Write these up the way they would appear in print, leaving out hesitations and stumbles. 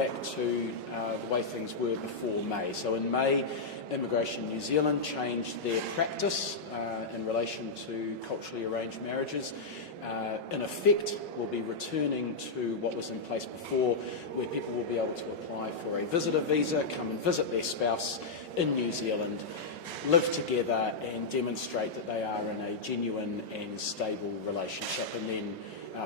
back to the way things were before May. So in May, Immigration New Zealand changed their practice in relation to culturally arranged marriages. In effect, we'll be returning to what was in place before, where people will be able to apply for a visitor visa, come and visit their spouse in New Zealand, live together and demonstrate that they are in a genuine and stable relationship, and then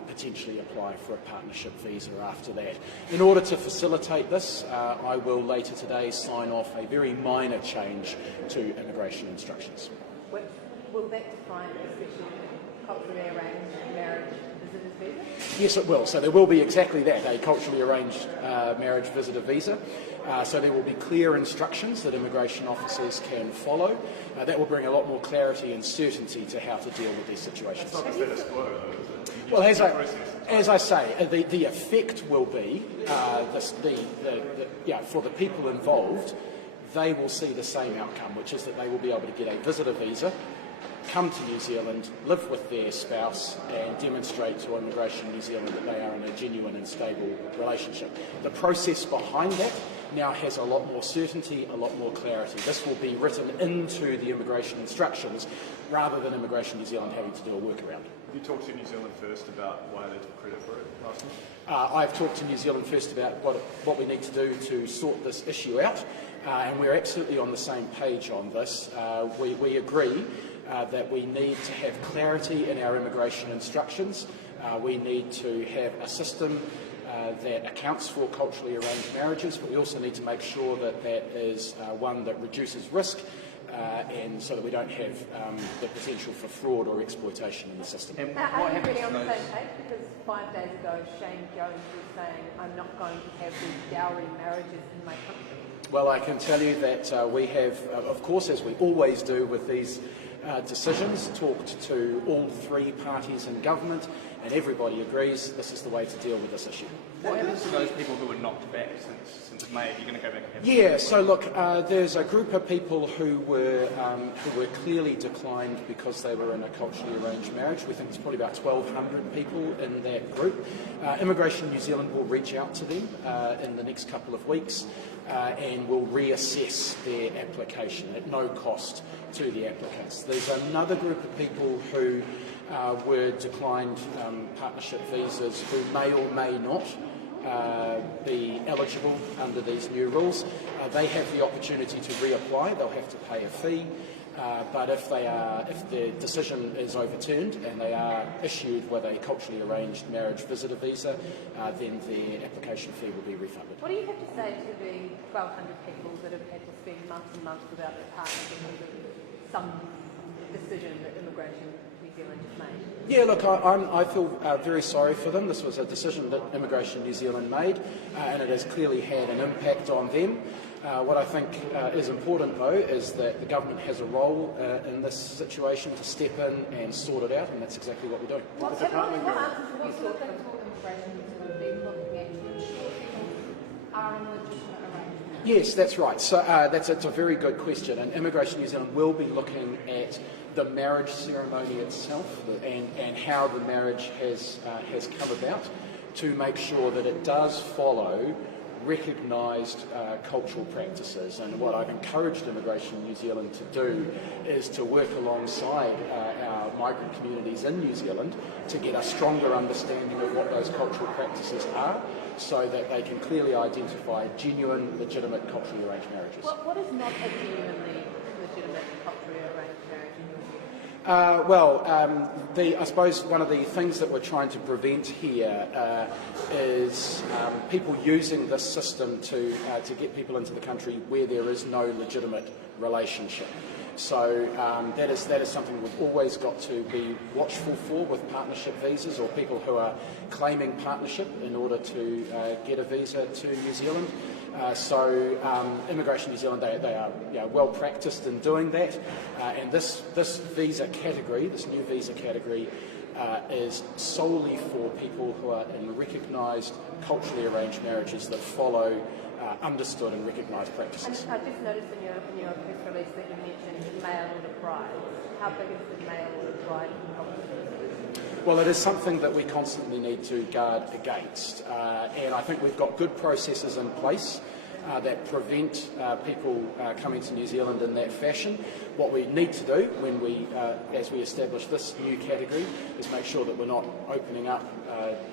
potentially apply for a partnership visa after that. In order to facilitate this, I will later today sign off a very minor change to immigration instructions. Will that define especially culturally arranged marriage visitors visa? Yes, it will. So there will be exactly that, a culturally arranged marriage visitor visa. So there will be clear instructions that immigration officers can follow. That will bring a lot more clarity and certainty to how to deal with these situations. That's not the status quo, though, is it? Well, as I say, the effect will be for the people involved, they will see the same outcome, which is that they will be able to get a visitor visa, come to New Zealand, live with their spouse and demonstrate to Immigration New Zealand that they are in a genuine and stable relationship. The process behind that now has a lot more certainty, a lot more clarity. This will be written into the immigration instructions rather than Immigration New Zealand having to do a workaround. Did you talk to New Zealand First about why they took credit for it last month? I've talked to New Zealand First about what we need to do to sort this issue out, and we're absolutely on the same page on this. We agree that we need to have clarity in our immigration instructions. We need to have a system that accounts for culturally arranged marriages, but we also need to make sure that that is one that reduces risk and so that we don't have the potential for fraud or exploitation in the system. And are you really on the same page? Because 5 days ago Shane Jones was saying, I'm not going to have these dowry marriages in my country. Well, I can tell you that we have, of course, as we always do with these decisions, talked to all three parties in government, and everybody agrees this is the way to deal with this issue. What happens to those people who were knocked back since May? Are you going to go back and have Yeah, so look, there's a group of people who were clearly declined because they were in a culturally arranged marriage. We think there's probably about 1,200 people in that group. Immigration New Zealand will reach out to them in the next couple of weeks and will reassess their application at no cost to the applicants. There's another group of people who were declined partnership visas who may or may not be eligible under these new rules. They have the opportunity to reapply. They'll have to pay a fee, but if their decision is overturned and they are issued with a culturally arranged marriage visitor visa, then their application fee will be refunded. What do you have to say to the 1,200 people that have had to spend months and months without their partner because of some decision that Immigration New Zealand has made? Yeah, look, I feel very sorry for them. This was a decision that Immigration New Zealand made, and it has clearly had an impact on them. What I think is important, though, is that the government has a role in this situation to step in and sort it out, and that's exactly what we're doing. What answers have you sought from Immigration New Zealand been looking at to ensure people are in a legitimate arrangement? Yes, that's right. So that's a very good question, and Immigration New Zealand will be looking at the marriage ceremony itself and how the marriage has come about to make sure that it does follow recognised cultural practices. And what I've encouraged Immigration New Zealand to do is to work alongside our migrant communities in New Zealand to get a stronger understanding of what those cultural practices are, so that they can clearly identify genuine, legitimate culturally arranged marriages. What is not a genuinely legitimate culturally arranged marriage in your view? I suppose one of the things that we're trying to prevent here is people using this system to get people into the country where there is no legitimate relationship. So that is something we've always got to be watchful for with partnership visas, or people who are claiming partnership in order to get a visa to New Zealand. Immigration New Zealand, they are well practiced in doing that, and this visa category, this new visa category, is solely for people who are in recognised culturally arranged marriages that follow understood and recognised practices. And I just noticed in your press release that you mentioned mail order bride. How big is the mail order bride? Well, it is something that we constantly need to guard against, and I think we've got good processes in place that prevent people coming to New Zealand in that fashion. What we need to do when as we establish this new category is make sure that we're not opening up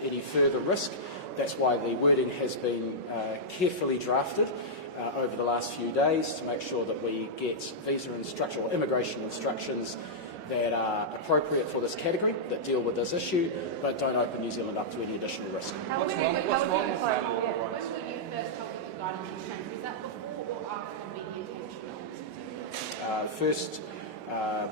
any further risk. That's why the wording has been carefully drafted over the last few days to make sure that we get visa instruction or immigration instructions that are appropriate for this category, that deal with this issue, but don't open New Zealand up to any additional risk. What's wrong with that? When were you first told that the guidelines changed? Was that before or after the media attention? The first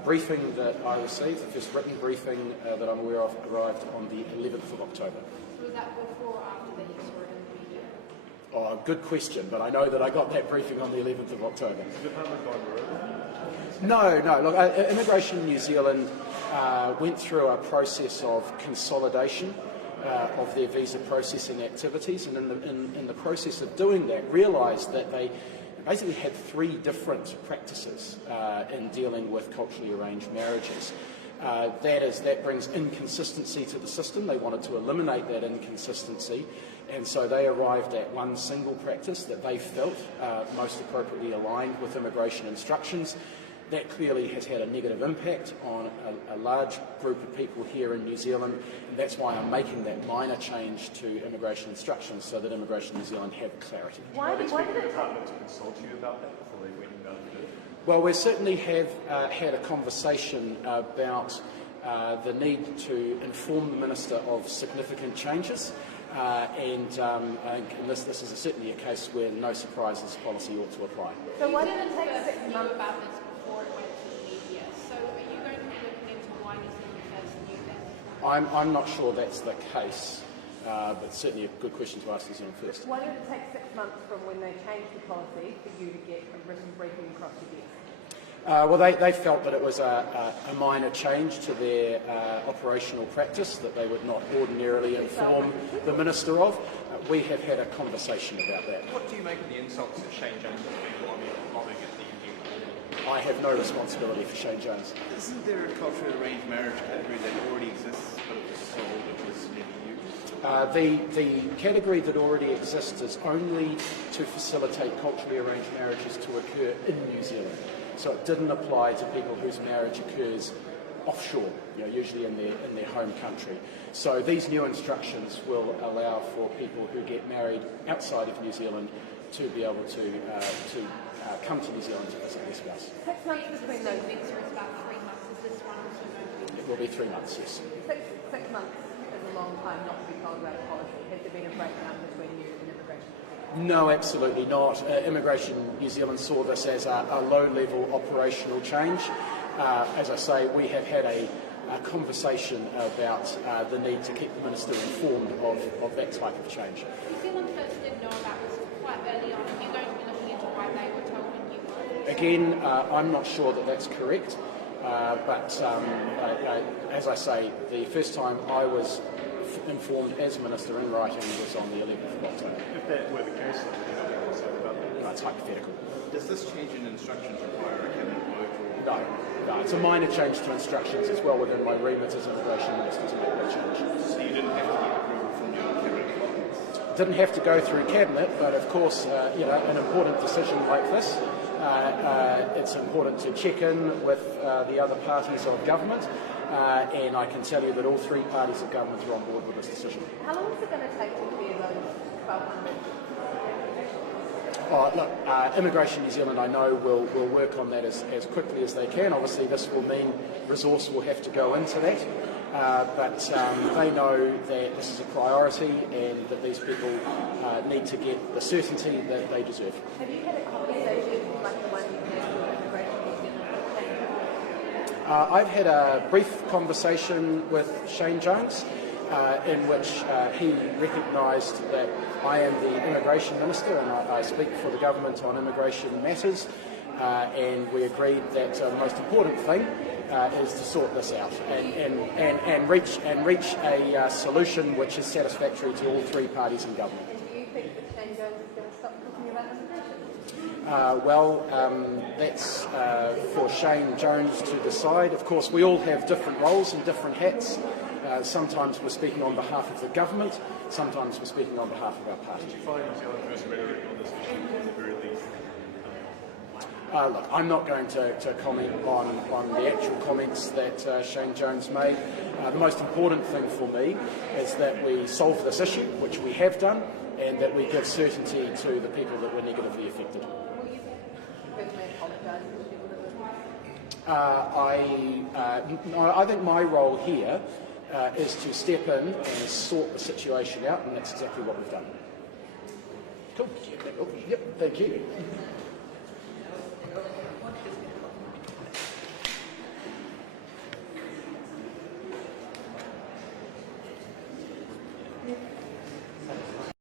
briefing that I received, the first written briefing that I'm aware of, arrived on the 11th of October. So was that before or after that you saw it in the media? Oh, good question, but I know that I got that briefing on the 11th of October. Has the department gone rogue? No. Look, Immigration New Zealand went through a process of consolidation of their visa processing activities, and in the process of doing that, realised that they basically had three different practices in dealing with culturally arranged marriages. That brings inconsistency to the system. They wanted to eliminate that inconsistency, and so they arrived at one single practice that they felt most appropriately aligned with immigration instructions. That clearly has had a negative impact on a large group of people here in New Zealand, and that's why I'm making that minor change to immigration instructions so that Immigration New Zealand have clarity. Why did the it department to consult you about that before they went and did it? Well, we certainly have had a conversation about the need to inform the Minister of significant changes, and this is certainly a case where no surprises policy ought to apply. So why did it take 6 knew months? about this before it went to the media. So are you going to be looking into why New Zealand first knew that? I'm not sure that's the case, but certainly a good question to ask New Zealand first. Why did it take 6 months from when they changed the policy for you to get a written briefing across your desk? Well, they felt that it was a minor change to their operational practice that they would not ordinarily inform the Minister of. We have had a conversation about that. What do you make of the insults that Shane Jones has been lobbing at the Indian? I have no responsibility for Shane Jones. Isn't there a culturally arranged marriage category that already exists, but it was sold, it was never used? The category that already exists is only to facilitate culturally arranged marriages to occur in New Zealand. So it didn't apply to people whose marriage occurs offshore, usually in their home country. So these new instructions will allow for people who get married outside of New Zealand to be able to come to New Zealand to visit their spouse. 6 months between those. Visa is about 3 months. Is this one also going to be? It will be 3 months, yes. 6 months is a long time not to be told about a policy. Has there been a breakdown between you and immigration? No, absolutely not. Immigration New Zealand saw this as a low-level operational change. As I say, we have had a conversation about the need to keep the Minister informed of that type of change. New Zealand first did know about this quite early on. Are you going to be looking into why they were told when you were? Again, I'm not sure that that's correct, but as I say, the first time I was informed as Minister in writing was on the 11th of October. If that were the case, then you know what to say about that. It's hypothetical. Does this change in instructions require a cabinet vote? No, it's a minor change to instructions. It's well within my remit as Immigration Minister to make that change. So you didn't have to get approval from your cabinet colleagues? Didn't have to go through Cabinet, but of course, an important decision like this, it's important to check in with the other parties of government, and I can tell you that all three parties of government are on board with this decision. How long is it going to take to clear those 1,200? Immigration New Zealand, I know, will work on that as quickly as they can. Obviously, this will mean resource will have to go into that, but they know that this is a priority and that these people need to get the certainty that they deserve. Have you had a conversation like the one you had with Immigration New Zealand? I've had a brief conversation with Shane Jones in which he recognised that I am the Immigration Minister and I speak for the government on immigration matters, and we agreed that the most important thing is to sort this out and reach a solution which is satisfactory to all three parties in government. And do you think that Shane Jones is going to stop talking about immigration? That's for Shane Jones to decide. Of course, we all have different roles and different hats Sometimes we're speaking on behalf of the government, sometimes we're speaking on behalf of our party. Did you find New Zealand First rhetoric on this issue at the very least? Look, I'm not going to comment on the actual comments that Shane Jones made. The most important thing for me is that we solve this issue, which we have done, and that we give certainty to the people that were negatively affected. Will you personally apologise to the people that were? I think my role here is to step in and sort the situation out, and that's exactly what we've done. Cool. Yep, thank you.